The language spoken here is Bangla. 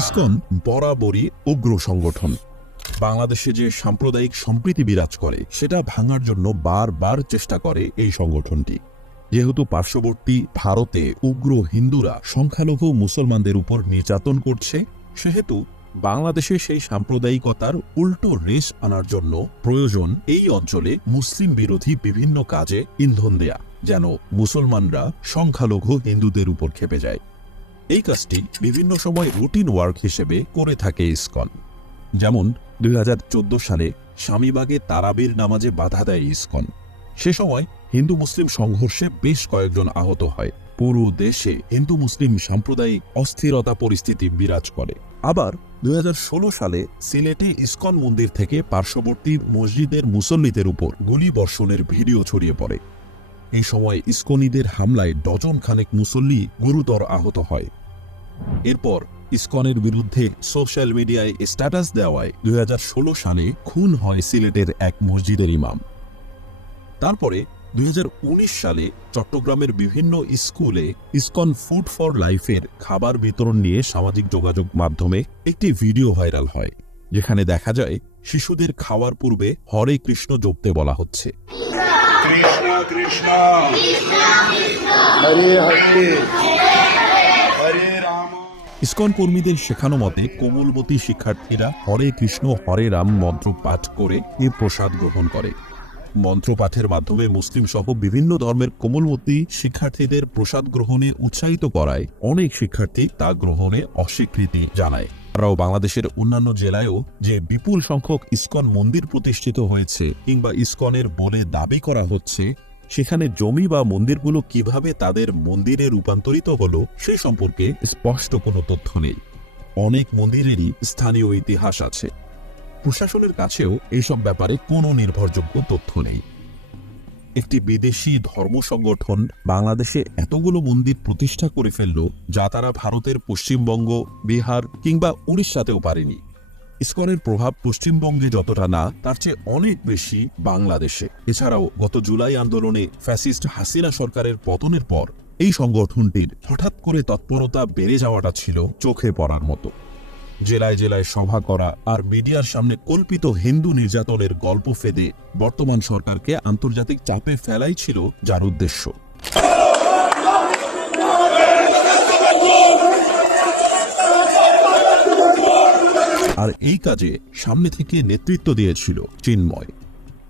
ইসকন বরাবরই উগ্র সংগঠন। বাংলাদেশে যে সাম্প্রদায়িক সম্প্রীতি বিরাজ করে, সেটা ভাঙার জন্য বারবার চেষ্টা করে এই সংগঠনটি। যেহেতু পার্শ্ববর্তী ভারতে উগ্র হিন্দুরা সংখ্যালঘু মুসলমানদের উপর নির্যাতন করছে, সেহেতু বাংলাদেশে সেই সাম্প্রদায়িকতার উল্টো রেশ আনার জন্য প্রয়োজন এই অঞ্চলে মুসলিম বিরোধী বিভিন্ন কাজে ইন্ধন দেয়া, যেন মুসলমানরা সংখ্যালঘু হিন্দুদের উপর খেপে যায়। এই কাজটি বিভিন্ন সময় রুটিন ওয়ার্ক হিসেবে করে থাকে ইসকন। যেমন, দুই হাজার চোদ্দ সালে স্বামীবাগে তারাবির নামাজে বাধা দেয় ইসকন। সে সময় হিন্দু মুসলিম সংঘর্ষে বেশ কয়েকজন আহত হয়। পুরো দেশে হিন্দু মুসলিম সাম্প্রদায়িক অস্থিরতা পরিস্থিতি বিরাজ করে। আবার, দুই হাজার ষোলো সালে সিলেটে ইসকন মন্দির থেকে পার্শ্ববর্তী মসজিদের মুসল্লিদের উপর গুলি বর্ষণের ভিডিও ছড়িয়ে পড়ে। এই সময় ইসকনিদের হামলায় ডজন খানেক মুসল্লি গুরুতর আহত হয়। এরপর ইসকনের বিরুদ্ধে সোশ্যাল মিডিয়ায় স্ট্যাটাস দেওয়ায় দুই হাজার ষোলো সালে খুন হয় সিলেটের এক মসজিদের ইমাম। তারপরে দুই হাজার উনিশ সালে চট্টগ্রামের বিভিন্ন স্কুলে ইসকন ফুড ফর লাইফের খাবার বিতরণ নিয়ে সামাজিক যোগাযোগ মাধ্যমে একটি ভিডিও ভাইরাল হয় যেখানে দেখা যায় শিশুদের খাওয়ার পূর্বে হরে কৃষ্ণ জপতে বলা হচ্ছে। কৃষ্ণ কৃষ্ণ। হরে হরে। হরে রাম ইসকন কর্মীদের শেখানো মতে, কোমলবতী শিক্ষার্থীরা হরে কৃষ্ণ, হরে রাম মন্ত্র পাঠ করে এ প্রসাদ গ্রহণ করে। মন্ত্র পাঠের মাধ্যমে মুসলিম সহ বিভিন্ন ধর্মের কোমলবতী শিক্ষার্থীদের প্রসাদ গ্রহণে উৎসাহিত করায় অনেক শিক্ষার্থী তা গ্রহণে অস্বীকৃতি জানায়। তারাও বাংলাদেশের অন্যান্য জেলায়ও যে বিপুল সংখ্যক ইসকন মন্দির প্রতিষ্ঠিত হয়েছে কিংবা ইসকনের বলে দাবি করা হচ্ছে সেখানে জমি বা মন্দিরগুলো কীভাবে তাদের মন্দিরে রূপান্তরিত হলো, সে সম্পর্কে স্পষ্ট কোনো তথ্য নেই। অনেক মন্দিরেরই স্থানীয় ইতিহাস আছে। প্রশাসনের কাছেও এইসব ব্যাপারে কোনো নির্ভরযোগ্য তথ্য নেই। একটি বিদেশি ধর্ম সংগঠন বাংলাদেশে এতগুলো মন্দির প্রতিষ্ঠা করে ফেলল, যা তারা ভারতের পশ্চিমবঙ্গ, বিহার কিংবা উড়িষ্যাতেও পারেনি। ইসকনের প্রভাব পশ্চিমবঙ্গে যতটা না, তার চেয়ে অনেক বেশি বাংলাদেশে। এছাড়াও গত জুলাই আন্দোলনে ফ্যাসিস্ট হাসিনা সরকারের পতনের পর, এই সংগঠনটির হঠাৎ করে তৎপরতা বেড়ে যাওয়াটা ছিল চোখে পড়ার মতো। জেলায় জেলায় সভা করা আর মিডিয়ার সামনে কল্পিত হিন্দু নির্যাতনের গল্প ফেদে বর্তমান সরকারকে আন্তর্জাতিক চাপে ফেলাই ছিল যার উদ্দেশ্য। আর এই কাজে সামনে থেকে নেতৃত্ব দিয়েছিল চিন্ময়।